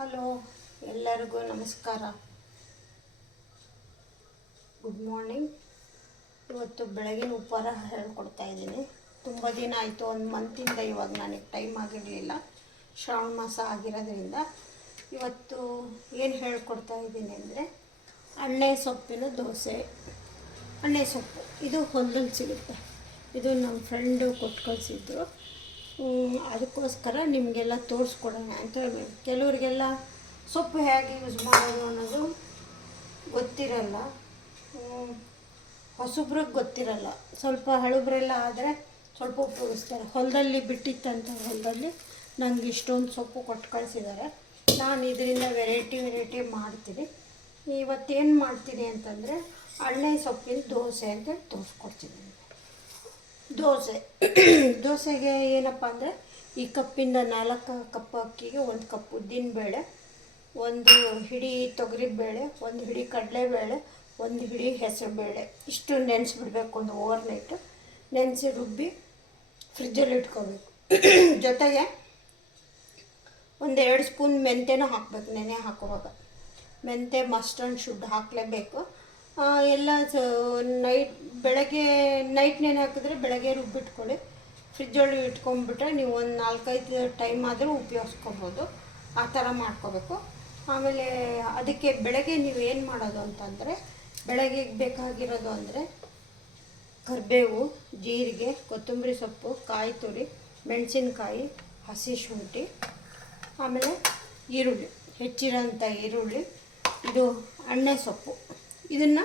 Hello, ಎಲ್ಲರಿಗೂ ನಮಸ್ಕಾರ. Good morning. ಇವತ್ತು ಬೆಳಗಿನ ಉಪಹಾರ ಹೇಳ್ಕೊಡ್ತಾ ಇದ್ದೀನಿ. ತುಂಬ ದಿನ ಆಯಿತು, ಒಂದು ಮಂತಿಂದ ಇವಾಗ ನನಗೆ ಟೈಮ್ ಆಗಿರಲಿಲ್ಲ. ಶ್ರಾವಣ ಮಾಸ ಆಗಿರೋದ್ರಿಂದ ಇವತ್ತು ಏನು ಹೇಳ್ಕೊಡ್ತಾ ಇದ್ದೀನಿ ಅಂದರೆ ಅಣ್ಣೆ ಸೊಪ್ಪಿನ ದೋಸೆ. ಅಣ್ಣೆ ಸೊಪ್ಪು ಇದು ಹೊಲದಲ್ಲಿ ಸಿಗುತ್ತೆ. ಇದು ನಮ್ಮ ಫ್ರೆಂಡು ಕೊಟ್ಟು ಕಳಿಸಿದ್ರು. ಅದಕ್ಕೋಸ್ಕರ ನಿಮಗೆಲ್ಲ ತೋರಿಸ್ಕೊಡೋಣ ಅಂತ ಹೇಳ್ಬೇಕು. ಕೆಲವರಿಗೆಲ್ಲ ಸೊಪ್ಪು ಹೇಗೆ ಯೂಸ್ ಮಾಡೋದು ಅನ್ನೋದು ಗೊತ್ತಿರಲ್ಲ, ಹೊಸಬ್ರಿಗೆ ಗೊತ್ತಿರಲ್ಲ. ಸ್ವಲ್ಪ ಹಳುಬ್ರೆಲ್ಲ ಆದರೆ ಸ್ವಲ್ಪ ಉಪಯೋಗಿಸ್ತಾರೆ. ಹೊಲದಲ್ಲಿ ಬಿಟ್ಟಿತ್ತಂತ ಹೊಲದಲ್ಲಿ ನನಗೆ ಇಷ್ಟೊಂದು ಸೊಪ್ಪು ಕೊಟ್ಟು ಕಳಿಸಿದ್ದಾರೆ. ನಾನು ಇದರಿಂದ ವೆರೈಟಿ ಮಾಡ್ತೀನಿ. ಇವತ್ತೇನು ಮಾಡ್ತೀನಿ ಅಂತಂದರೆ ಅಣ್ಣೆ ಸೊಪ್ಪಿನ ದೋಸೆ ಅಂತೇಳಿ ತೋರಿಸ್ಕೊಡ್ತೀನಿ. ದೋಸೆಗೆ ಏನಪ್ಪ ಅಂದರೆ ಈ ಕಪ್ಪಿಂದ 4 ಕಪ್ ಅಕ್ಕಿಗೆ 1 ಕಪ್ ಉದ್ದಿನಬೇಳೆ, 1 ಹಿಡಿ ತೊಗರಿಬೇಳೆ, 1 ಹಿಡಿ ಕಡಲೆಬೇಳೆ, 1 ಹಿಡಿ ಹೆಸರುಬೇಳೆ ಇಷ್ಟು ನೆನೆಸಿಬಿಡ್ಬೇಕು. ಒಂದು ಓವರ್ ನೈಟು ನೆನೆಸಿ ರುಬ್ಬಿ ಫ್ರಿಜ್ಜಲ್ಲಿ ಇಟ್ಕೋಬೇಕು. ಜೊತೆಗೆ 1-2 ಸ್ಪೂನ್ ಮೆಂತ್ಯನೂ ಹಾಕಬೇಕು. ನೆನೆ ಹಾಕುವಾಗ ಮೆಂತ್ಯ ಮಸ್ಟ್ ಆ್ಯಂಡ್ ಶುಡ್ ಹಾಕಲೇಬೇಕು. ಎಲ್ಲ ಬೆಳಗ್ಗೆ ನೈಟ್ ನೆನೆ ಹಾಕಿದ್ರೆ ಬೆಳಗ್ಗೆ ರುಬ್ಬಿಟ್ಕೊಳ್ಳಿ. ಫ್ರಿಜ್ಜೊಳಗೆ ಇಟ್ಕೊಂಡ್ಬಿಟ್ರೆ ನೀವು ಒಂದು 4-5 ಟೈಮ್ ಆದರೂ ಉಪಯೋಗಿಸ್ಕೊಬೋದು. ಆ ಥರ ಮಾಡ್ಕೋಬೇಕು. ಆಮೇಲೆ ಅದಕ್ಕೆ ಬೆಳಗ್ಗೆ ನೀವು ಏನು ಮಾಡೋದು ಅಂತಂದರೆ, ಬೆಳಗ್ಗೆಗೆ ಬೇಕಾಗಿರೋದು ಅಂದರೆ ಕರಿಬೇವು, ಜೀರಿಗೆ, ಕೊತ್ತಂಬರಿ ಸೊಪ್ಪು, ಕಾಯಿ ತುರಿ, ಮೆಣಸಿನ್ಕಾಯಿ, ಹಸಿ ಶುಂಠಿ, ಆಮೇಲೆ ಈರುಳ್ಳಿ, ಹೆಚ್ಚಿರೋಂಥ ಈರುಳ್ಳಿ, ಇದು ಅಣ್ಣೆ ಸೊಪ್ಪು. ಇದನ್ನು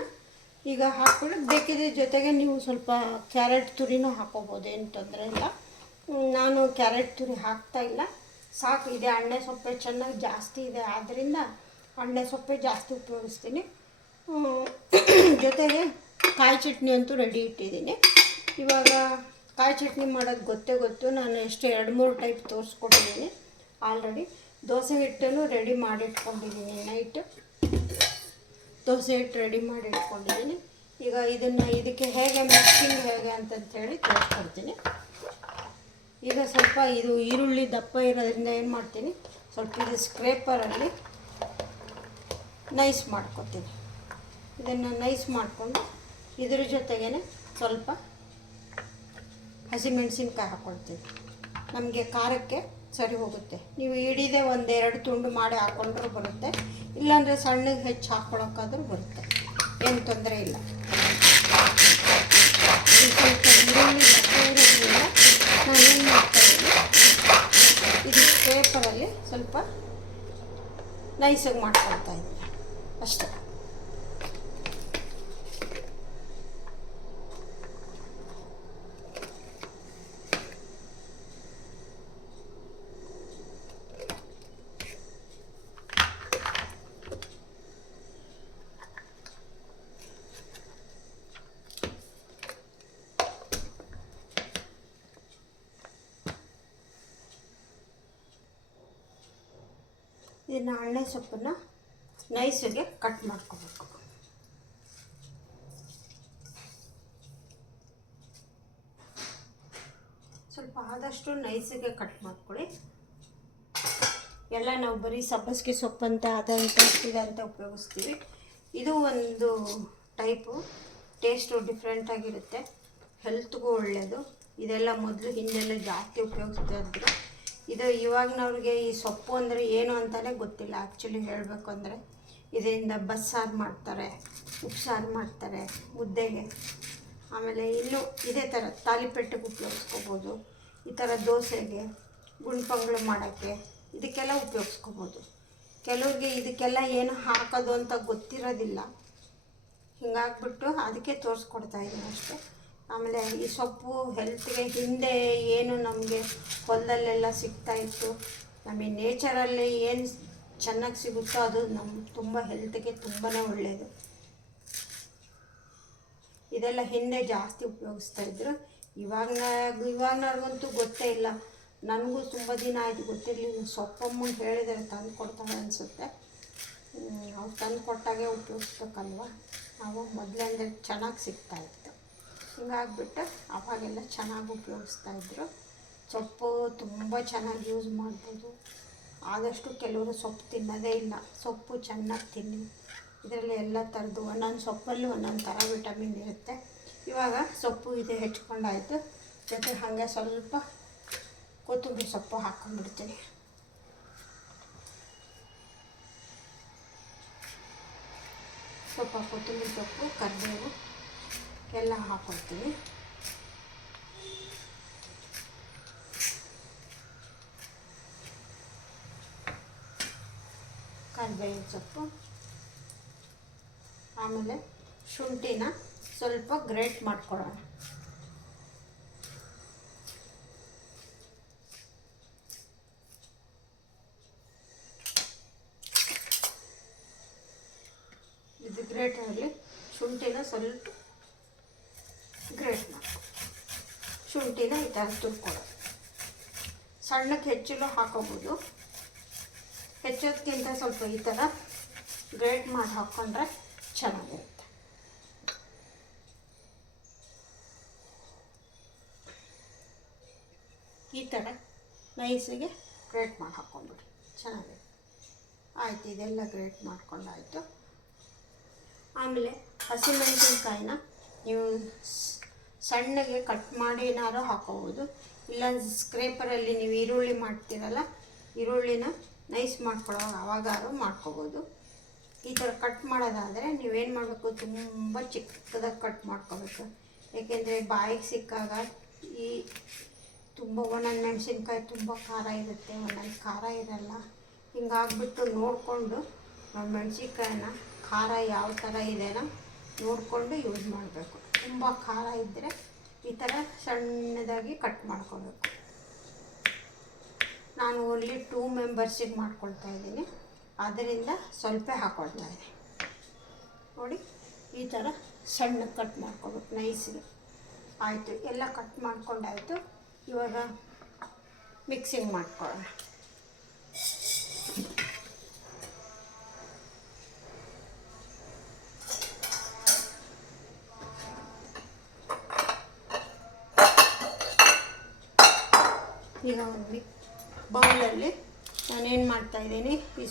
ಈಗ ಹಾಕ್ಬಿಟ್ಟು ಬೇಕಿದ್ರೆ ಜೊತೆಗೆ ನೀವು ಸ್ವಲ್ಪ ಕ್ಯಾರೆಟ್ ತುರಿನೂ ಹಾಕ್ಕೋಬೋದು, ಏನು ತೊಂದರೆ ಇಲ್ಲ. ನಾನು ಕ್ಯಾರೆಟ್ ತುರಿ ಹಾಕ್ತಾಯಿಲ್ಲ, ಸಾಕು. ಇದೆ ಅಣ್ಣೆ ಸೊಪ್ಪೆ ಚೆನ್ನಾಗಿ ಜಾಸ್ತಿ ಇದೆ, ಆದ್ದರಿಂದ ಅಣ್ಣೆ ಸೊಪ್ಪೆ ಜಾಸ್ತಿ ಉಪಯೋಗಿಸ್ತೀನಿ. ಜೊತೆಗೆ ಕಾಯಿ ಚಟ್ನಿ ಅಂತೂ ರೆಡಿ ಇಟ್ಟಿದ್ದೀನಿ. ಇವಾಗ ಕಾಯಿ ಚಟ್ನಿ ಮಾಡೋದು ಗೊತ್ತು. ನಾನು ಎಷ್ಟು 2-3 ಟೈಪ್ ತೋರಿಸ್ಕೊಟ್ಟಿದ್ದೀನಿ ಆಲ್ರೆಡಿ. ದೋಸೆ ಹಿಟ್ಟನ್ನು ರೆಡಿ ಮಾಡಿಟ್ಕೊಂಡಿದ್ದೀನಿ. ನೈಟ್ ದೋಸೆ ಹಿಟ್ಟು ರೆಡಿ ಮಾಡಿ ಇಟ್ಕೊಂಡಿದ್ದೀನಿ. ಈಗ ಇದಕ್ಕೆ ಹೇಗೆ ಮಿಕ್ಸಿಂಗ್ ಹೇಗೆ ಅಂತಂಥೇಳಿ ತೋರಿಸ್ಕೊಡ್ತೀನಿ. ಈಗ ಸ್ವಲ್ಪ ಇದು ಈರುಳ್ಳಿ ದಪ್ಪ ಇರೋದ್ರಿಂದ ಏನು ಮಾಡ್ತೀನಿ, ಸ್ವಲ್ಪ ಇದು ಸ್ಕ್ರೇಪರಲ್ಲಿ ನೈಸ್ ಮಾಡ್ಕೊತೀನಿ. ಇದನ್ನು ನೈಸ್ ಮಾಡಿಕೊಂಡು ಇದ್ರ ಜೊತೆಗೇ ಸ್ವಲ್ಪ ಹಸಿಮೆಣಸಿನ್ಕಾಯಿ ಹಾಕ್ಕೊಳ್ತೀನಿ. ನಮಗೆ ಖಾರಕ್ಕೆ ಸರಿ ಹೋಗುತ್ತೆ. ನೀವು ಇಡೀದೇ 1-2 ತುಂಡು ಮಾಡಿ ಹಾಕ್ಕೊಂಡ್ರೂ ಬರುತ್ತೆ, ಇಲ್ಲಾಂದರೆ ಸಣ್ಣಗೆ ಹೆಚ್ಚು ಹಾಕ್ಕೊಳಕ್ಕಾದ್ರೂ ಬರುತ್ತೆ, ಏನು ತೊಂದರೆ ಇಲ್ಲ. ಸ್ವಲ್ಪ ಈರುಳ್ಳಿ ಇರೋದ್ರಿಂದ ನಾನೇನು ಮಾಡ್ತಾಯಿದ್ದೀನಿ, ಇದು ಪೇಪರಲ್ಲಿ ಸ್ವಲ್ಪ ನೈಸಾಗಿ ಮಾಡ್ಕೊಳ್ತಾ ಇದ್ದೀನಿ ಅಷ್ಟೇ. ಇದನ್ನು ಅಣ್ಣೆ ಸೊಪ್ಪನ್ನು ನೈಸಿಗೆ ಕಟ್ ಮಾಡ್ಕೋಬೇಕು. ಸ್ವಲ್ಪ ಆದಷ್ಟು ನೈಸಿಗೆ ಕಟ್ ಮಾಡ್ಕೊಳ್ಳಿ. ಎಲ್ಲ ನಾವು ಬರೀ ಸಬ್ಬಸಿಗೆ ಸೊಪ್ಪಂತ ಅದಂತ ಇದಂತ ಉಪಯೋಗಿಸ್ತೀವಿ. ಇದು ಒಂದು ಟೈಪು ಟೇಸ್ಟು ಡಿಫ್ರೆಂಟಾಗಿರುತ್ತೆ, ಹೆಲ್ತ್ಗೂ ಒಳ್ಳೆಯದು. ಇದೆಲ್ಲ ಮೊದಲು ಹಿಂದೆಲ್ಲ ಜಾಸ್ತಿ ಉಪಯೋಗಿಸ್ತಾ ಇದ್ರು. ಇದು ಇವಾಗಿನವ್ರಿಗೆ ಈ ಸೊಪ್ಪು ಅಂದರೆ ಏನು ಅಂತಲೇ ಗೊತ್ತಿಲ್ಲ. ಆ್ಯಕ್ಚುಲಿ ಹೇಳಬೇಕು ಅಂದರೆ ಇದರಿಂದ ಬಸ್ಸಾರು ಮಾಡ್ತಾರೆ, ಉಪ್ಸಾರು ಮಾಡ್ತಾರೆ, ಮುದ್ದೆಗೆ. ಆಮೇಲೆ ಇನ್ನೂ ಇದೇ ಥರ ತಾಲಿಪೆಟ್ಟಿಗೆ ಉಪಯೋಗಿಸ್ಕೋಬೋದು. ಈ ಥರ ದೋಸೆಗೆ, ಗುಂಡ್ಪಂಗ್ಳು ಮಾಡೋಕ್ಕೆ ಇದಕ್ಕೆಲ್ಲ ಉಪಯೋಗಿಸ್ಕೋಬೋದು. ಕೆಲವ್ರಿಗೆ ಇದಕ್ಕೆಲ್ಲ ಏನು ಹಾಕೋದು ಅಂತ ಗೊತ್ತಿರೋದಿಲ್ಲ. ಹಿಂಗಾಗ್ಬಿಟ್ಟು ಅದಕ್ಕೆ ತೋರಿಸ್ಕೊಡ್ತಾ ಇದ್ದೀನಿ ಅಷ್ಟೇ. ಆಮೇಲೆ ಈ ಸೊಪ್ಪು ಹೆಲ್ತ್ಗೆ ಹಿಂದೆ ಏನು ನಮಗೆ ಹೊಲದಲ್ಲೆಲ್ಲ ಸಿಗ್ತಾಯಿತ್ತು, ನಮಗೆ ನೇಚರಲ್ಲಿ ಏನು ಚೆನ್ನಾಗಿ ಸಿಗುತ್ತೋ ಅದು ನಮ್ಮ ತುಂಬ ಹೆಲ್ತ್ಗೆ ತುಂಬಾ ಒಳ್ಳೆಯದು. ಇದೆಲ್ಲ ಹಿಂದೆ ಜಾಸ್ತಿ ಉಪಯೋಗಿಸ್ತಾಯಿದ್ರು. ಇವಾಗನವ್ರಿಗಂತೂ ಗೊತ್ತೇ ಇಲ್ಲ. ನನಗೂ ತುಂಬ ದಿನ ಆಯಿತು ಗೊತ್ತಿರಲಿಲ್ಲ. ಸೊಪ್ಪಮ್ಮಂಗೆ ಹೇಳಿದರೆ ತಂದು ಕೊಡ್ತಾಳೆ ಅನಿಸುತ್ತೆ. ಅವ್ರು ತಂದು ಕೊಟ್ಟಾಗೆ ಉಪಯೋಗಿಸ್ಬೇಕಲ್ವ. ನಾವು ಮೊದಲೇ ಚೆನ್ನಾಗಿ ಸಿಗ್ತಾಯಿತ್ತು. ಹಿಂಗಾಗ್ಬಿಟ್ಟು ಅವಾಗೆಲ್ಲ ಚೆನ್ನಾಗಿ ಉಪಯೋಗಿಸ್ತಾಯಿದ್ರು. ಸೊಪ್ಪು ತುಂಬ ಚೆನ್ನಾಗಿ ಯೂಸ್ ಮಾಡ್ಬೋದು. ಆದಷ್ಟು ಕೆಲವರು ಸೊಪ್ಪು ತಿನ್ನೋದೇ ಇಲ್ಲ. ಸೊಪ್ಪು ಚೆನ್ನಾಗಿ ತಿನ್ನಿ. ಇದರಲ್ಲಿ ಎಲ್ಲ ಥರದ್ದು ಒಂದೊಂದು ಸೊಪ್ಪಲ್ಲಿ ಒಂದೊಂದು ಥರ ವಿಟಮಿನ್ ಇರುತ್ತೆ. ಇವಾಗ ಸೊಪ್ಪು ಇದು ಹೆಚ್ಕೊಂಡಾಯಿತು. ಜೊತೆ ಹಾಗೆ ಸ್ವಲ್ಪ ಕೊತ್ತಂಬರಿ ಸೊಪ್ಪು ಹಾಕ್ಕೊಂಡ್ಬಿಡ್ತೀನಿ. ಸ್ವಲ್ಪ ಕೊತ್ತಂಬರಿ ಸೊಪ್ಪು, ಕರಿಬೇವು ಎಲ್ಲ ಹಾಕ್ಕೊಳ್ತೀನಿ. ಕರಿಬೇವಿನ ಸೊಪ್ಪು, ಆಮೇಲೆ ಶುಂಠಿನ ಸ್ವಲ್ಪ ಗ್ರೇಟ್ ಮಾಡ್ಕೊಳ್ಳೋಣ. ಇದು ಗ್ರೇಟರಲ್ಲಿ ಶುಂಠಿನ ಸ್ವಲ್ಪ ಗ್ರೇಟ್ ಮಾಡ್ಕೊ. ಶುಂಠಿನ ಈ ಥರ ತುರ್ಕೊಳ್ಳೋದು. ಸಣ್ಣಕ್ಕೆ ಹೆಚ್ಚಲು ಹಾಕೋಬೋದು. ಹೆಚ್ಚೋದಕ್ಕಿಂತ ಸ್ವಲ್ಪ ಈ ಥರ ಗ್ರೇಟ್ ಮಾಡಿ ಹಾಕ್ಕೊಂಡ್ರೆ ಚೆನ್ನಾಗಿರುತ್ತೆ. ಈ ಥರ ನೈಸಿಗೆ ಗ್ರೇಟ್ ಮಾಡಿ ಹಾಕ್ಕೊಂಡ್ಬಿಡಿ, ಚೆನ್ನಾಗಿದೆ. ಆಯಿತು, ಇದೆಲ್ಲ ಗ್ರೇಟ್ ಮಾಡ್ಕೊಂಡಾಯಿತು. ಆಮೇಲೆ ಹಸಿಮೆಣಸಿನ್ಕಾಯಿನ ನೀವು ಸಣ್ಣಗೆ ಕಟ್ ಮಾಡಿ ಏನಾದ್ರು ಹಾಕೋಬೋದು. ಇಲ್ಲ ಸ್ಕ್ರೇಪರಲ್ಲಿ ನೀವು ಈರುಳ್ಳಿ ಮಾಡ್ತೀರಲ್ಲ, ಈರುಳ್ಳಿನ ನೈಸ್ ಮಾಡ್ಕೊಳ್ಳೋ ಆವಾಗಾರು ಮಾಡ್ಕೋಬೋದು. ಈ ಥರ ಕಟ್ ಮಾಡೋದಾದರೆ ನೀವೇನು ಮಾಡಬೇಕು, ತುಂಬ ಚಿಕ್ಕದಾಗಿ ಕಟ್ ಮಾಡ್ಕೋಬೇಕು. ಏಕೆಂದರೆ ಬಾಯಿಗೆ ಸಿಕ್ಕಾಗ ಈ ತುಂಬ ಒಂದೊಂದು ಮೆಣಸಿನ್ಕಾಯಿ ತುಂಬ ಖಾರ ಇರುತ್ತೆ, ಒಂದೊಂದು ಖಾರ ಇರಲ್ಲ. ಹಿಂಗಾಗ್ಬಿಟ್ಟು ನೋಡಿಕೊಂಡು ಮೆಣಸಿನ್ಕಾಯಿನ ಖಾರ ಯಾವ ಥರ ಇದೆನೋ ನೋಡಿಕೊಂಡು ಯೂಸ್ ಮಾಡಬೇಕು. ತುಂಬ ಖಾರ ಇದ್ದರೆ ಈ ಥರ ಸಣ್ಣದಾಗಿ ಕಟ್ ಮಾಡ್ಕೋಬೇಕು. ನಾನು ಓನ್ಲಿ 2 ಮೆಂಬರ್ಸಿಗೆ ಮಾಡ್ಕೊಳ್ತಾ ಇದ್ದೀನಿ, ಆದ್ದರಿಂದ ಸ್ವಲ್ಪ ಹಾಕ್ಕೊಳ್ತಾ ಇದ್ದೀನಿ. ನೋಡಿ, ಈ ಥರ ಸಣ್ಣ ಕಟ್ ಮಾಡ್ಕೋಬೇಕು ನೈಸಿಗೆ. ಆಯಿತು, ಎಲ್ಲ ಕಟ್ ಮಾಡ್ಕೊಂಡಾಯಿತು. ಇವಾಗ ಮಿಕ್ಸಿಂಗ್ ಮಾಡ್ಕೊಳ್ಳೋಣ. ಈಗ ಒಂದು ಬೌಲಲ್ಲಿ ನಾನೇನು ಮಾಡ್ತಾಯಿದ್ದೀನಿ, ಈ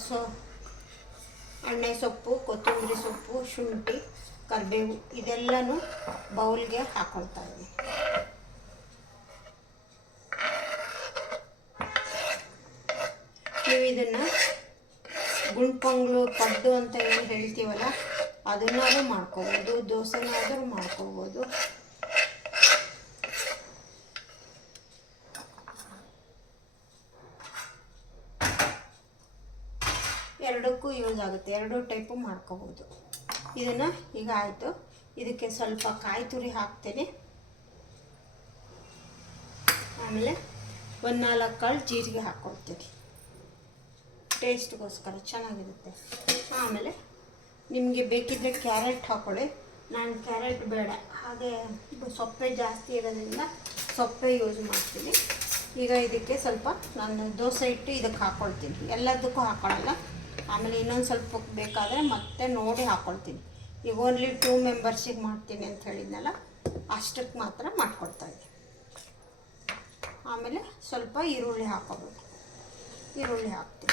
ಎಣ್ಣೆ ಸೊಪ್ಪು, ಕೊತ್ತಂಬರಿ ಸೊಪ್ಪು, ಶುಂಠಿ, ಕರಿಬೇವು ಇದೆಲ್ಲನೂ ಬೌಲ್ಗೆ ಹಾಕ್ಕೊಳ್ತಾ ಇದ್ದೀನಿ. ನೀವು ಇದನ್ನು ಗುಂಡ್ಪೊಂಗ್ಳು ಪಡ್ಡು ಅಂತ ಏನು ಹೇಳ್ತೀವಲ್ಲ, ಅದನ್ನಾದ್ರೂ ಮಾಡ್ಕೋಬೋದು, ದೋಸೆನಾದರೂ ಮಾಡ್ಕೋಬೋದು. ಎರಡಕ್ಕೂ ಯೂಸ್ ಆಗುತ್ತೆ, ಎರಡೂ ಟೈಪು ಮಾಡ್ಕೋಬೋದು. ಇದನ್ನು ಈಗ ಆಯಿತು. ಇದಕ್ಕೆ ಸ್ವಲ್ಪ ಕಾಯಿ ತುರಿ ಹಾಕ್ತೇನೆ. ಆಮೇಲೆ 1-4 ಕಾಳು ಜೀರಿಗೆ ಹಾಕ್ಕೊಳ್ತೀನಿ, ಟೇಸ್ಟ್ಗೋಸ್ಕರ ಚೆನ್ನಾಗಿರುತ್ತೆ. ಆಮೇಲೆ ನಿಮಗೆ ಬೇಕಿದ್ದರೆ ಕ್ಯಾರೆಟ್ ಹಾಕ್ಕೊಳ್ಳಿ. ನಾನು ಕ್ಯಾರೆಟ್ ಬೇಡ, ಹಾಗೆ ಸೊಪ್ಪೆ ಜಾಸ್ತಿ ಇರೋದ್ರಿಂದ ಸೊಪ್ಪೆ ಯೂಸ್ ಮಾಡ್ತೀನಿ. ಈಗ ಇದಕ್ಕೆ ಸ್ವಲ್ಪ ನಾನು ದೋಸೆ ಇಟ್ಟು ಇದಕ್ಕೆ ಹಾಕ್ಕೊಳ್ತೀನಿ, ಎಲ್ಲದಕ್ಕೂ ಹಾಕ್ಕೊಳ್ಳಲ್ಲ. ಆಮೇಲೆ ಇನ್ನೊಂದು ಸ್ವಲ್ಪ ಬೇಕಾದರೆ ಮತ್ತೆ ನೋಡಿ ಹಾಕ್ಕೊಳ್ತೀನಿ. ಈಗ ಓನ್ಲಿ 2 ಮೆಂಬರ್ಸಿಗೆ ಮಾಡ್ತೀನಿ ಅಂತ ಹೇಳಿದ್ನಲ್ಲ, ಅಷ್ಟಕ್ಕೆ ಮಾತ್ರ ಮಾಡ್ಕೊಡ್ತಾಯಿದ್ದೀನಿ. ಆಮೇಲೆ ಸ್ವಲ್ಪ ಈರುಳ್ಳಿ ಹಾಕ್ಕೋಬೇಕು. ಈರುಳ್ಳಿ ಹಾಕ್ತೀನಿ.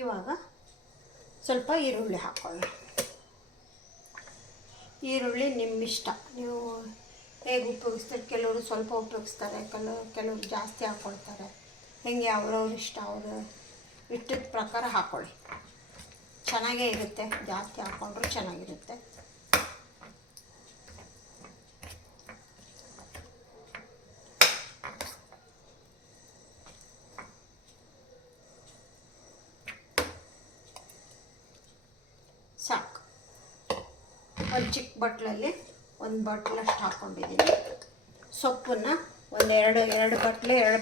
ಇವಾಗ ಸ್ವಲ್ಪ ಈರುಳ್ಳಿ ಹಾಕ್ಕೊಳ್ಳಿ. ಈರುಳ್ಳಿ ನಿಮ್ಮಿಷ್ಟ, ನೀವು ಹೇಗೆ ಉಪಯೋಗಿಸ್ತಾರೆ. ಕೆಲವರು ಸ್ವಲ್ಪ ಉಪಯೋಗಿಸ್ತಾರೆ, ಕೆಲವರು ಜಾಸ್ತಿ ಹಾಕ್ಕೊಳ್ತಾರೆ. ಹೆಂಗೆ ಅವ್ರವ್ರ ಇಷ್ಟ, ಅವರು ಇಷ್ಟದ ಪ್ರಕಾರ ಹಾಕ್ಕೊಳ್ಳಿ, ಚೆನ್ನಾಗೇ ಇರುತ್ತೆ. ಜಾಸ್ತಿ ಹಾಕ್ಕೊಂಡ್ರೂ ಚೆನ್ನಾಗಿರುತ್ತೆ. ಸಾಕು. ಒಂದು ಚಿಕ್ಕ ಬಟ್ಲಲ್ಲಿ 1 ಬಟ್ಲಷ್ಟು ಹಾಕ್ಕೊಂಡಿದ್ದೀನಿ. ಸೊಪ್ಪನ್ನು ಎರಡು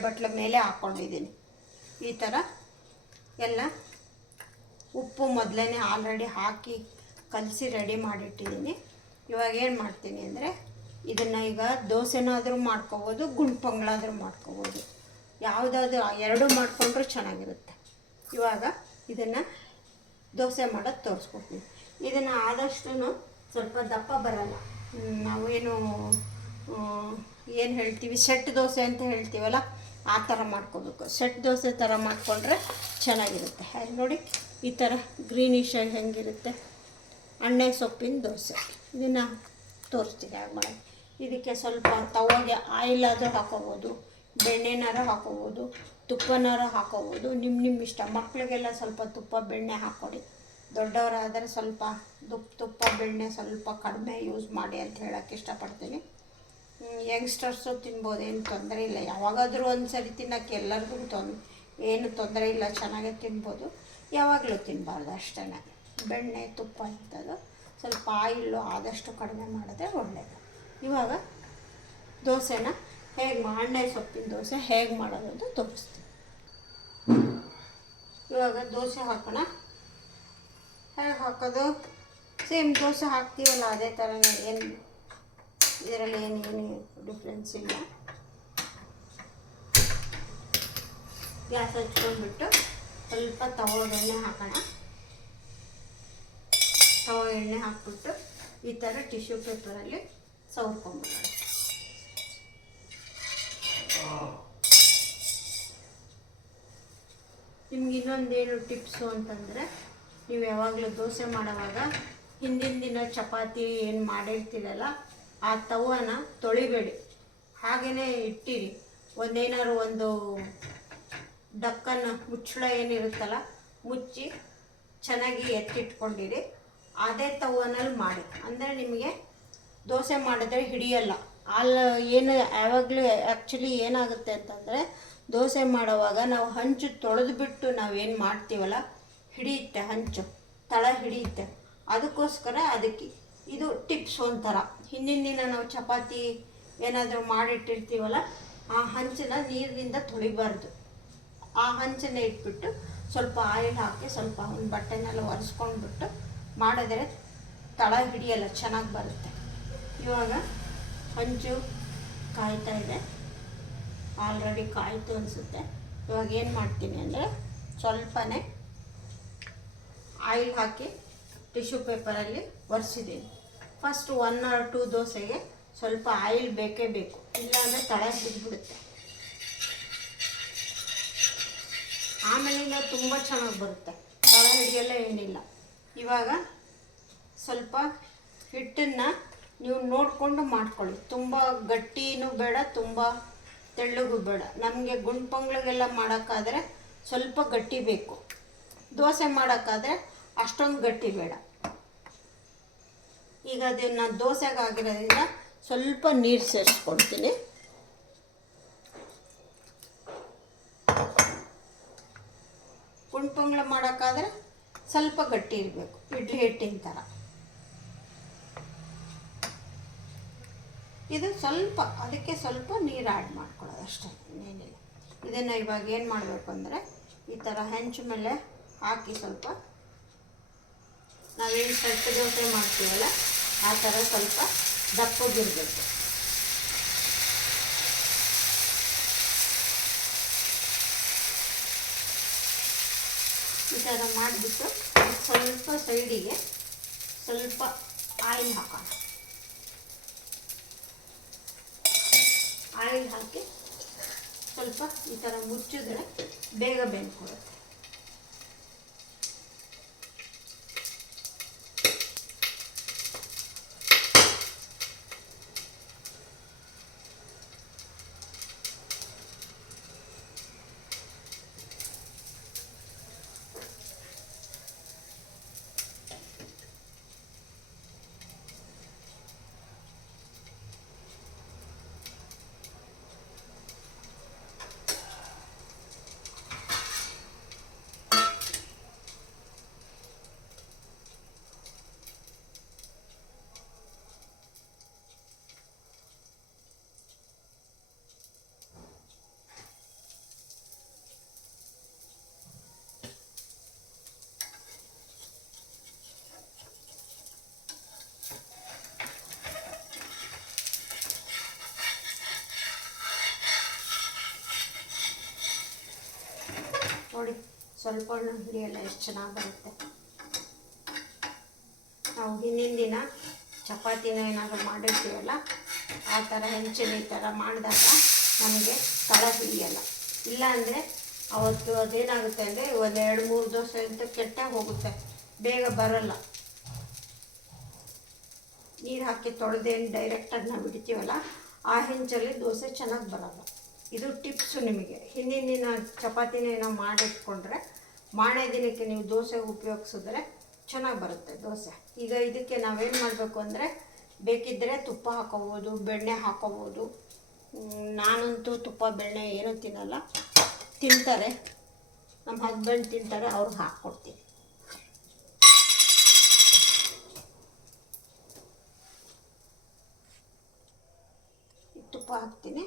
ಬಟ್ಲ ಮೇಲೆ ಹಾಕ್ಕೊಂಡಿದ್ದೀನಿ. ಈ ಥರ ಎಲ್ಲ ಉಪ್ಪು ಮೊದಲೇ ಆಲ್ರೆಡಿ ಹಾಕಿ ಕಲಸಿ ರೆಡಿ ಮಾಡಿಟ್ಟಿದ್ದೀನಿ. ಇವಾಗ ಏನು ಮಾಡ್ತೀನಿ ಅಂದರೆ ಇದನ್ನು ಈಗ ದೋಸೆನಾದರೂ ಮಾಡ್ಕೋಬೋದು, ಗುಂಡ್ಪೊಂಗ್ಳಾದರೂ ಮಾಡ್ಕೋಬೋದು, ಯಾವುದಾದ್ರೂ ಎರಡೂ ಮಾಡಿಕೊಂಡ್ರೂ ಚೆನ್ನಾಗಿರುತ್ತೆ. ಇವಾಗ ಇದನ್ನು ದೋಸೆ ಮಾಡೋದು ತೋರಿಸ್ಕೊಡ್ತೀನಿ. ಇದನ್ನು ಆದಷ್ಟು ಸ್ವಲ್ಪ ದಪ್ಪ ಬರಲ್ಲ, ನಾವೇನು ಏನು ಹೇಳ್ತೀವಿ ಸೆಟ್ ದೋಸೆ ಅಂತ ಹೇಳ್ತೀವಲ್ಲ ಆ ಥರ ಮಾಡ್ಕೋಬೇಕು. ಸೆಟ್ ದೋಸೆ ಥರ ಮಾಡಿಕೊಂಡ್ರೆ ಚೆನ್ನಾಗಿರುತ್ತೆ. ಹಾಗೆ ನೋಡಿ ಈ ಥರ ಗ್ರೀನಿಶ್ ಆಗಿ ಹೆಂಗಿರುತ್ತೆ ಅಣ್ಣೆ ಸೊಪ್ಪಿನ ದೋಸೆ. ಇದನ್ನು ತೋರಿಸ್ತೀನಿ ಹಾಗೆ ಮಾಡಿ. ಇದಕ್ಕೆ ಸ್ವಲ್ಪ ತವಾಗೆ ಆಯಿಲ್ ಆದರೂ ಹಾಕೋಬೋದು, ಬೆಣ್ಣೆನಾರು ಹಾಕೋಬೋದು, ತುಪ್ಪನಾರು ಹಾಕೋಬೋದು, ನಿಮ್ಮ ಇಷ್ಟ. ಮಕ್ಕಳಿಗೆಲ್ಲ ಸ್ವಲ್ಪ ತುಪ್ಪ ಬೆಣ್ಣೆ ಹಾಕ್ಕೊಡಿ, ದೊಡ್ಡವರಾದರೆ ಸ್ವಲ್ಪ ತುಪ್ಪ ಬೆಣ್ಣೆ ಸ್ವಲ್ಪ ಕಡಿಮೆ ಯೂಸ್ ಮಾಡಿ ಅಂತ ಹೇಳೋಕ್ಕೆ ಇಷ್ಟಪಡ್ತೀನಿ. ಯಂಗ್ಸ್ಟರ್ಸು ತಿನ್ಬೋದು, ಏನು ತೊಂದರೆ ಇಲ್ಲ. ಯಾವಾಗಾದರೂ ಒಂದು ಸರಿ ತಿನ್ನೋಕ್ಕೆ ಎಲ್ಲರಿಗೂ ಏನು ತೊಂದರೆ ಇಲ್ಲ, ಚೆನ್ನಾಗೇ ತಿನ್ಬೋದು. ಯಾವಾಗಲೂ ತಿನ್ನಬಾರ್ದು ಅಷ್ಟೇ. ಬೆಣ್ಣೆ ತುಪ್ಪ ಇಂಥದ್ದು ಸ್ವಲ್ಪ ಆಯಿಲ್ಲು ಆದಷ್ಟು ಕಡಿಮೆ ಮಾಡಿದ್ರೆ ಒಳ್ಳೆಯದು. ಇವಾಗ ದೋಸೆನ ಹೇಗೆ ಅಣ್ಣೆ ಸೊಪ್ಪಿನ ದೋಸೆ ಹೇಗೆ ಮಾಡೋದು ಅಂತ ತೋರಿಸ್ತೀನಿ. ಇವಾಗ ದೋಸೆ ಹಾಕೋಣ. ಹೇಗೆ ಹಾಕೋದು? ಸೇಮ್ ದೋಸೆ ಹಾಕ್ತೀವಲ್ಲ ಅದೇ ಥರನೇ, ಏನು ಇದರಲ್ಲಿ ಏನು ಡಿಫ್ರೆನ್ಸ್ ಇಲ್ಲ. ಗ್ಯಾಸ್ ಹಚ್ಕೊಂಡ್ಬಿಟ್ಟು ಸ್ವಲ್ಪ ತವ ಎಣ್ಣೆ ಹಾಕೋಣ. ತವ ಎಣ್ಣೆ ಹಾಕ್ಬಿಟ್ಟು ಈ ಥರ ಟಿಶ್ಯೂ ಪೇಪರಲ್ಲಿ ಸವರ್ಕೊಂಡ್ಬಿಡೋಣ. ನಿಮ್ಗೆ ಇನ್ನೊಂದೇನು ಟಿಪ್ಸು ಅಂತಂದರೆ, ನೀವು ಯಾವಾಗಲೂ ದೋಸೆ ಮಾಡುವಾಗ ಹಿಂದಿನ ದಿನ ಚಪಾತಿ ಏನು ಮಾಡಿರ್ತೀರಲ್ಲ ಆ ತವನ ತೊಳಿಬೇಡಿ, ಹಾಗೆಯೇ ಇಟ್ಟಿರಿ. ಒಂದೇನಾದ್ರು ಒಂದು ಡಕ್ಕನ್ನು ಮುಚ್ಚಳ ಏನಿರುತ್ತಲ್ಲ ಮುಚ್ಚಿ ಚೆನ್ನಾಗಿ ಎತ್ತಿಟ್ಕೊಂಡಿರಿ. ಅದೇ ತವನಲ್ಲಿ ಮಾಡಿ, ಅಂದರೆ ನಿಮಗೆ ದೋಸೆ ಮಾಡಿದ್ರೆ ಹಿಡಿಯಲ್ಲ. ಏನು ಯಾವಾಗಲೂ ಆ್ಯಕ್ಚುಲಿ ಏನಾಗುತ್ತೆ ಅಂತಂದರೆ, ದೋಸೆ ಮಾಡುವಾಗ ನಾವು ಹಂಚು ತೊಳೆದುಬಿಟ್ಟು ನಾವೇನು ಮಾಡ್ತೀವಲ್ಲ ಹಿಡಿಯುತ್ತೆ, ಹಂಚು ತಳ ಹಿಡಿಯುತ್ತೆ. ಅದಕ್ಕೋಸ್ಕರ ಅದಕ್ಕೆ ಇದು ಟಿಪ್ಸ್ ಒಂಥರ. ಹಿಂದಿನ ದಿನ ನಾವು ಚಪಾತಿ ಏನಾದರೂ ಮಾಡಿಟ್ಟಿರ್ತೀವಲ್ಲ ಆ ಹಂಚನ್ನ ನೀರಿನಿಂದ ತೊಳಿಬಾರ್ದು. ಆ ಹಂಚನ್ನೇ ಇಟ್ಬಿಟ್ಟು ಸ್ವಲ್ಪ ಆಯಿಲ್ ಹಾಕಿ ಸ್ವಲ್ಪ ಒಂದು ಬಟ್ಟೆನೆಲ್ಲ ಒರೆಸ್ಕೊಂಡ್ಬಿಟ್ಟು ಮಾಡಿದ್ರೆ ತಳ ಹಿಡಿಯಲ್ಲ, ಚೆನ್ನಾಗಿ ಬರುತ್ತೆ. ಇವಾಗ ಹಂಚು ಕಾಯ್ತಾ ಇದೆ, ಆಲ್ರೆಡಿ ಕಾಯ್ತು ಅನಿಸುತ್ತೆ. ಇವಾಗ ಏನು ಮಾಡ್ತೀನಿ ಅಂದರೆ ಸ್ವಲ್ಪನೇ ಆಯಿಲ್ ಹಾಕಿ ಟಿಶ್ಯೂ ಪೇಪರಲ್ಲಿ ಒರೆಸಿದ್ದೀನಿ. ಫಸ್ಟ್ 1 or 2 ದೋಸೆಗೆ ಸ್ವಲ್ಪ ಆಯಿಲ್ ಬೇಕೇ ಬೇಕು, ಇಲ್ಲಾಂದರೆ ತಳ ಹಿಡಿದ್ಬಿಡುತ್ತೆ. ಆಮೇಲಿಂದ ತುಂಬ ಚೆನ್ನಾಗಿ ಬರುತ್ತೆ, ತಳ ಹಿಡಿಯಲ್ಲ ಏನಿಲ್ಲ. ಇವಾಗ ಸ್ವಲ್ಪ ಹಿಟ್ಟನ್ನು ನೀವು ನೋಡಿಕೊಂಡು ಮಾಡ್ಕೊಳ್ಳಿ. ತುಂಬ ಗಟ್ಟಿನೂ ಬೇಡ, ತುಂಬ ತೆಳ್ಳಗೂ ಬೇಡ. ನಮಗೆ ಗುಂಡ್ಪೊಂಗ್ಳಿಗೆಲ್ಲ ಮಾಡೋಕ್ಕಾದರೆ ಸ್ವಲ್ಪ ಗಟ್ಟಿ ಬೇಕು, ದೋಸೆ ಮಾಡೋಕ್ಕಾದರೆ ಅಷ್ಟೊಂದು ಗಟ್ಟಿ ಬೇಡ. ಈಗ ಅದನ್ನು ದೋಸೆಗೆ ಆಗಿರೋದ್ರಿಂದ ಸ್ವಲ್ಪ ನೀರು ಸೇರಿಸ್ಕೊಳ್ತೀನಿ. ಗುಂಡ್ಪೊಂಗ್ಳ ಮಾಡೋಕ್ಕಾದರೆ ಸ್ವಲ್ಪ ಗಟ್ಟಿ ಇರಬೇಕು, ಇಡ್ಲಿ ಹಿಟ್ಟಿನ ಥರ. ಇದು ಸ್ವಲ್ಪ, ಅದಕ್ಕೆ ಸ್ವಲ್ಪ ನೀರು ಆ್ಯಡ್ ಮಾಡ್ಕೊಳ್ಳೋದು ಅಷ್ಟೇ, ಏನಿಲ್ಲ. ಇದನ್ನು ಇವಾಗ ಏನು ಮಾಡಬೇಕು ಅಂದರೆ ಈ ಥರ ಹೆಂಚು ಮೇಲೆ ಹಾಕಿ ಸ್ವಲ್ಪ ನಾವೇನು ಸೆಟ್ ದೋಸೆ ಮಾಡ್ತೀವಲ್ಲ ಆ ಥರ ಸ್ವಲ್ಪ ದಪ್ಪಗಿರಬೇಕು. ಈ ಥರ ಮಾಡಿಬಿಟ್ಟು ಸ್ವಲ್ಪ ಸೈಡಿಗೆ ಸ್ವಲ್ಪ ಆಯಿಲ್ ಹಾಕೋಣ. ಆಯಿಲ್ ಹಾಕಿ ಸ್ವಲ್ಪ ಈ ಥರ ಮುಚ್ಚಿದ್ರೆ ಬೇಗ ಬೆಂದ್ಕೊಡುತ್ತೆ. ನೋಡಿ ಸ್ವಲ್ಪ ಹಿಡಿಯಲ್ಲ ಎಷ್ಟು ಚೆನ್ನಾಗಿ ಬರುತ್ತೆ. ನಾವು ಹಿಂದಿನ ದಿನ ಚಪಾತಿನ ಏನಾದರೂ ಮಾಡಿರ್ತೀವಲ್ಲ ಆ ಥರ ಹೆಂಚಿನ ಈ ಥರ ಮಾಡಿದಾಗ ನಮಗೆ ತಳ ಹಿಡಿಯಲ್ಲ. ಇಲ್ಲಾಂದರೆ ಅವತ್ತು ಅದೇನಾಗುತ್ತೆ ಅಂದರೆ ಒಂದು 2-3 ದೋಸೆ ಅಂತ ಕೆಟ್ಟೇ ಹೋಗುತ್ತೆ, ಬೇಗ ಬರಲ್ಲ. ನೀರು ಹಾಕಿ ತೊಳೆದೇನು ಡೈರೆಕ್ಟಾಗಿ ನಾವು ಇಡ್ತೀವಲ್ಲ ಆ ಹೆಂಚಲ್ಲಿ ದೋಸೆ ಚೆನ್ನಾಗಿ ಬರೋಲ್ಲ. ಇದು ಟಿಪ್ಸು ನಿಮಗೆ. ಹಿಂದಿನ ದಿನ ಚಪಾತಿನ ಏನೋ ಮಾಡಿಟ್ಕೊಂಡ್ರೆ ಮಾರನೇ ದಿನಕ್ಕೆ ನೀವು ದೋಸೆ ಉಪಯೋಗಿಸಿದ್ರೆ ಚೆನ್ನಾಗಿ ಬರುತ್ತೆ ದೋಸೆ. ಈಗ ಇದಕ್ಕೆ ನಾವೇನು ಮಾಡಬೇಕು ಅಂದರೆ ಬೇಕಿದ್ದರೆ ತುಪ್ಪ ಹಾಕೋಬೋದು, ಬೆಣ್ಣೆ ಹಾಕೋಬೋದು. ನಾನಂತೂ ತುಪ್ಪ ಬೆಣ್ಣೆ ಏನೂ ತಿನ್ನಲ್ಲ, ತಿಂತಾರೆ ನಮ್ಮ ಹಸ್ಬೆಂಡ್ ತಿಂತಾರೆ, ಅವ್ರಿಗೆ ಹಾಕ್ಕೊಡ್ತೀನಿ. ತುಪ್ಪ ಹಾಕ್ತೀನಿ.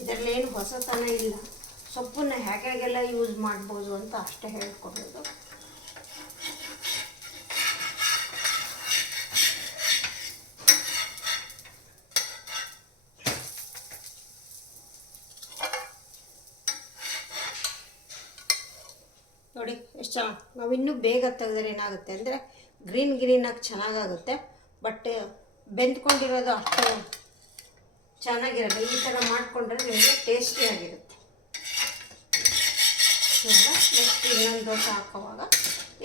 ಇದರಲ್ಲಿ ಏನು ಹೊಸತನ ಇಲ್ಲ, ಸೊಪ್ಪನ್ನು ಹೇಗೆಲ್ಲ ಯೂಸ್ ಮಾಡ್ಬೋದು ಅಂತ ಅಷ್ಟೇ ಹೇಳ್ಕೊಡೋದು. ನೋಡಿ ಎಷ್ಟು ಚೆನ್ನಾಗಿ. ನಾವು ಇನ್ನೂ ಬೇಗ ತೆಗೆದ್ರೆ ಏನಾಗುತ್ತೆ ಅಂದರೆ ಗ್ರೀನಾಗಿ ಚೆನ್ನಾಗಾಗುತ್ತೆ, ಬಟ್ ಬೆಂದ್ಕೊಂಡಿರೋದು ಅಷ್ಟು ಚೆನ್ನಾಗಿರಲ್ಲ. ಈ ಥರ ಮಾಡಿಕೊಂಡ್ರೆ ನಿಮಗೆ ಟೇಸ್ಟಿಯಾಗಿರುತ್ತೆ. ಇವಾಗ ನೆಕ್ಸ್ಟ್ ಇನ್ನೊಂದು ದೋಸೆ ಹಾಕೋವಾಗ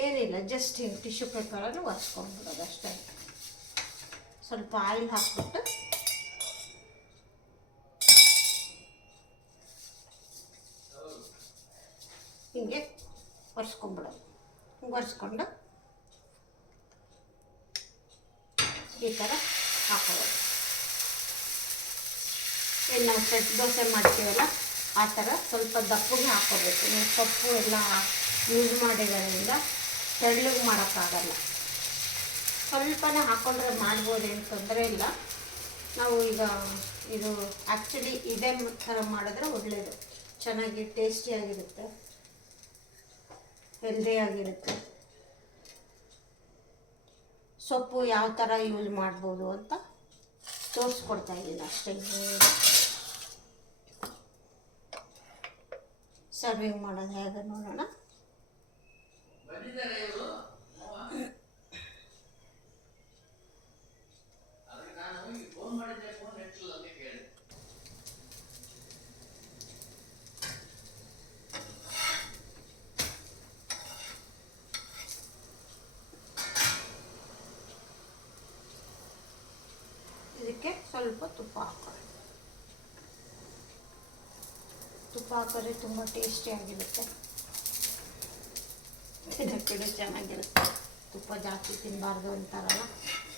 ಏನಿಲ್ಲ, ಜಸ್ಟ್ ಹಿಂಗೆ ಟಿಶ್ಯೂ ಪೇಪರಲ್ಲಿ ಒರೆಸ್ಕೊಂಡ್ಬಿಡೋದು ಅಷ್ಟೇ. ಸ್ವಲ್ಪ ಆಯಿಲ್ ಹಾಕ್ಬಿಟ್ಟು ಹಿಂಗೆ ಒರೆಸ್ಕೊಂಡ್ಬಿಡೋದು. ಒರೆಸ್ಕೊಂಡು ಈ ಥರ ಹಾಕೋದು. ಏನು ನಾವು ಸೆಟ್ ದೋಸೆ ಮಾಡ್ತೀವಲ್ಲ ಆ ಥರ ಸ್ವಲ್ಪ ದಪ್ಪಗೆ ಹಾಕೋಬೇಕು. ನೀವು ಸೊಪ್ಪು ಎಲ್ಲ ಯೂಸ್ ಮಾಡಿರೋದ್ರಿಂದ ತೆಳ್ಳಗೆ ಮಾಡೋಕ್ಕಾಗಲ್ಲ. ಸ್ವಲ್ಪನೇ ಹಾಕ್ಕೊಂಡ್ರೆ ಮಾಡ್ಬೋದು, ಏನು ತೊಂದರೆ ಇಲ್ಲ. ನಾವು ಈಗ ಇದು ಆ್ಯಕ್ಚುಲಿ ಇದೇ ಥರ ಮಾಡಿದ್ರೆ ಒಳ್ಳೆಯದು, ಚೆನ್ನಾಗಿ ಟೇಸ್ಟಿಯಾಗಿರುತ್ತೆ, ಹೆಲ್ದಿಯಾಗಿರುತ್ತೆ. ಸೊಪ್ಪು ಯಾವ ಥರ ಯೂಸ್ ಮಾಡ್ಬೋದು ಅಂತ ತೋರಿಸ್ಕೊಡ್ತಾ ಇದ್ದೀನಿ ಅಷ್ಟೇ. ಸರ್ವಿಂಗ್ ಮಾಡೋದು ಹೇಗೆ ನೋಡೋಣ. ಇದಕ್ಕೆ ಸ್ವಲ್ಪ ತುಪ್ಪ ಹಾಕೋಣ. ತುಪ್ಪ ಹಾಕಿದ್ರೆ ತುಂಬ ಟೇಸ್ಟಿಯಾಗಿರುತ್ತೆ, ಇದಕ್ಕೆ ಚೆನ್ನಾಗಿರುತ್ತೆ. ತುಪ್ಪ ಜಾಸ್ತಿ ತಿನ್ನಬಾರ್ದು ಅಂತಾರಲ್ಲ,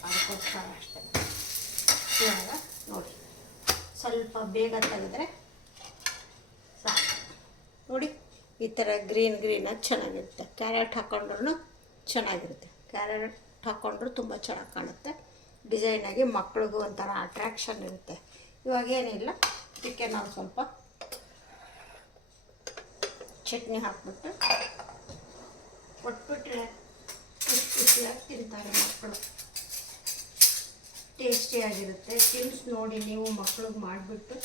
ಅದಕ್ಕೋಸ್ಕರ ಅಷ್ಟೇ. ಇವಾಗ ನೋಡಿ ಸ್ವಲ್ಪ ಬೇಗ ತೆಗೆದ್ರೆ ಸಾಕು. ನೋಡಿ ಈ ಥರ ಗ್ರೀನಾಗಿ ಚೆನ್ನಾಗಿರುತ್ತೆ. ಕ್ಯಾರೆಟ್ ಹಾಕ್ಕೊಂಡ್ರೂ ಚೆನ್ನಾಗಿರುತ್ತೆ. ಕ್ಯಾರೆಟ್ ಹಾಕ್ಕೊಂಡ್ರೂ ತುಂಬ ಚೆನ್ನಾಗಿ ಕಾಣುತ್ತೆ, ಡಿಸೈನಾಗಿ. ಮಕ್ಳಿಗೂ ಒಂಥರ ಅಟ್ರ್ಯಾಕ್ಷನ್ ಇರುತ್ತೆ. ಇವಾಗ ಏನಿಲ್ಲ, ಇದಕ್ಕೆ ನಾವು ಸ್ವಲ್ಪ ಚಟ್ನಿ ಹಾಕ್ಬಿಟ್ಟು ಕೊಟ್ಬಿಟ್ರೆ ಖುಷಿಯಾಗಿ ತಿಂತಾರೆ ಮಕ್ಕಳು. ಟೇಸ್ಟಿಯಾಗಿರುತ್ತೆ. ತಿನ್ಸ್ ನೋಡಿ ನೀವು ಮಕ್ಳಿಗೆ ಮಾಡಿಬಿಟ್ಟು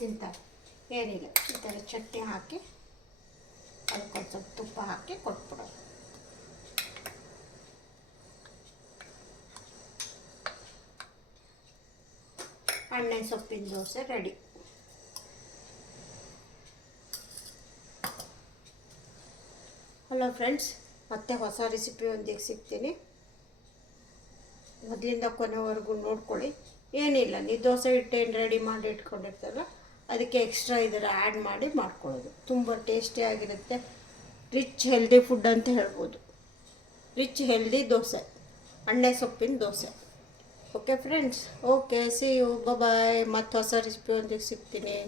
ತಿಂತಾರೆ. ಏನಿಲ್ಲ, ಈ ಥರ ಚಟ್ನಿ ಹಾಕಿ ಅದಕ್ಕೊಂದು ಸ್ವಲ್ಪ ತುಪ್ಪ ಹಾಕಿ ಕೊಟ್ಬಿಡೋದು. ಎಣ್ಣೆ ಸೊಪ್ಪಿನ ದೋಸೆ ರೆಡಿ. ಹಲೋ ಫ್ರೆಂಡ್ಸ್, ಮತ್ತೆ ಹೊಸ ರೆಸಿಪಿಯೊಂದಿಗೆ ಸಿಗ್ತೀನಿ. ಮೊದಲಿಂದ ಕೊನೆವರೆಗೂ ನೋಡ್ಕೊಳ್ಳಿ. ಏನಿಲ್ಲ, ನೀವು ದೋಸೆ ಹಿಟ್ಟೇನು ರೆಡಿ ಮಾಡಿ ಇಟ್ಕೊಂಡಿರ್ತಾರಲ್ಲ ಅದಕ್ಕೆ ಎಕ್ಸ್ಟ್ರಾ ಇದರ ಆ್ಯಡ್ ಮಾಡಿ ಮಾಡ್ಕೊಳ್ಳೋದು. ತುಂಬ ಟೇಸ್ಟಿಯಾಗಿರುತ್ತೆ. ರಿಚ್ ಹೆಲ್ದಿ ಫುಡ್ ಅಂತ ಹೇಳ್ಬೋದು. ರಿಚ್ ಹೆಲ್ದಿ ದೋಸೆ, ಎಣ್ಣೆ ಸೊಪ್ಪಿನ dosa. Okay friends, okay, see you, bye. ಮತ್ತು ಹೊಸ ರೆಸಿಪಿಯೊಂದಿಗೆ ಸಿಗ್ತೀನಿ.